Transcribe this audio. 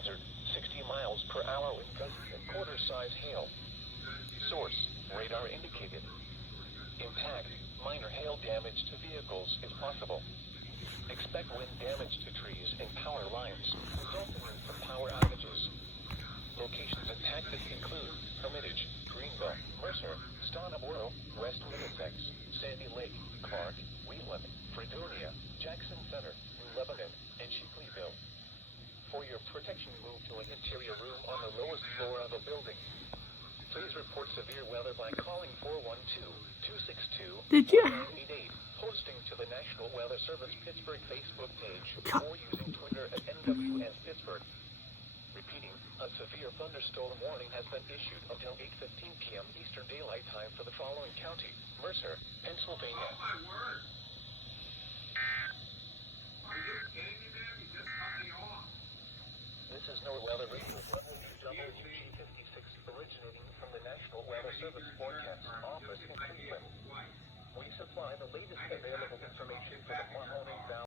hazard, 60 miles per hour with gusts and quarter-size hail. Source, radar indicated. Impact, minor hail damage to vehicles is possible. Expect wind damage to trees and power lines, resulting in some power outages. Locations impacted include Hermitage, Greenville, Mercer, Stoneboro, West Middlesex, Sandy Lake, Clark, Wheelan, Fredonia, Jackson Center, New Lebanon, and Shipleyville. For your protection, move to an interior room on the lowest floor of a building. Please report severe weather by calling 412-262-1988, posting to the National Weather Service Pittsburgh Facebook page, or using Twitter at NWS Pittsburgh. Repeating, a severe thunderstorm warning has been issued until 8:15 p.m. Eastern Daylight Time for the following county: Mercer, Pennsylvania. Oh, my word. Are you kidding me, man? You just cut me off. This is NOAA Weather Radio, WG56, originating from the National Weather Service Forecast Office in Cleveland. We supply the latest available information for the Mahoning Valley.